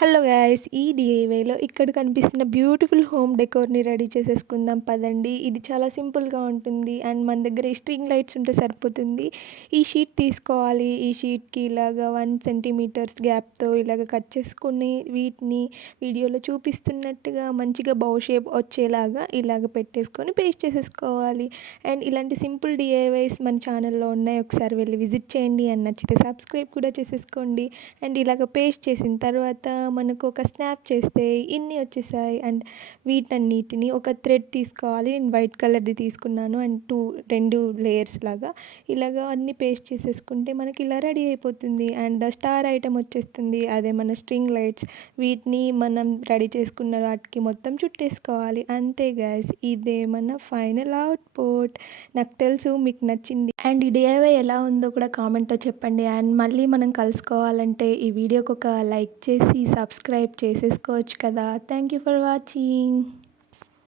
Hello guys, ఈ డిఐవైలో ఇక్కడ కనిపిస్తున్న బ్యూటిఫుల్ హోమ్ డెకోర్ని రెడీ చేసేసుకుందాం పదండి. ఇది చాలా సింపుల్గా ఉంటుంది అండ్ మన దగ్గర ఈ స్ట్రింగ్ లైట్స్ ఉంటే సరిపోతుంది. ఈ షీట్ తీసుకోవాలి. ఈ షీట్కి ఇలాగ 1 సెంటీమీటర్స్ గ్యాప్తో ఇలాగ కట్ చేసుకుని వీటిని వీడియోలో చూపిస్తున్నట్టుగా మంచిగా బౌ షేప్ వచ్చేలాగా ఇలాగ పెట్టేసుకొని పేస్ట్ చేసేసుకోవాలి. అండ్ ఇలాంటి సింపుల్ డిఐవైస్ మన ఛానల్లో ఉన్నాయి, ఒకసారి వెళ్ళి విజిట్ చేయండి. అండ్ నచ్చితే సబ్స్క్రైబ్ కూడా చేసేసుకోండి. అండ్ ఇలాగ పేస్ట్ చేసిన తర్వాత మనకు ఒక స్నాప్ చేస్తే ఇన్ని వచ్చేసాయి. అండ్ వీటన్నిటిని ఒక థ్రెడ్ తీసుకోవాలి. నేను వైట్ కలర్ది తీసుకున్నాను అండ్ రెండు లేయర్స్ లాగా ఇలాగ అన్ని పేస్ట్ చేసేసుకుంటే మనకి ఇలా రెడీ అయిపోతుంది. అండ్ ద స్టార్ ఐటమ్ వచ్చేస్తుంది, అదే మన స్ట్రింగ్ లైట్స్. వీటిని మనం రెడీ చేసుకున్న వాటికి మొత్తం చుట్టేసుకోవాలి. అంతే గైస్, ఇదే మన ఫైనల్ అవుట్పుట్. నాకు తెలుసు మీకు నచ్చింది. అండ్ ఈ డిఐవై ఎలా ఉందో కూడా కామెంట్లో చెప్పండి. అండ్ మళ్ళీ మనం కలుసుకోవాలంటే ఈ వీడియోకి ఒక లైక్ చేసి సబ్స్క్రైబ్ చేసేసుకోవచ్చు కదా. Thank you for watching.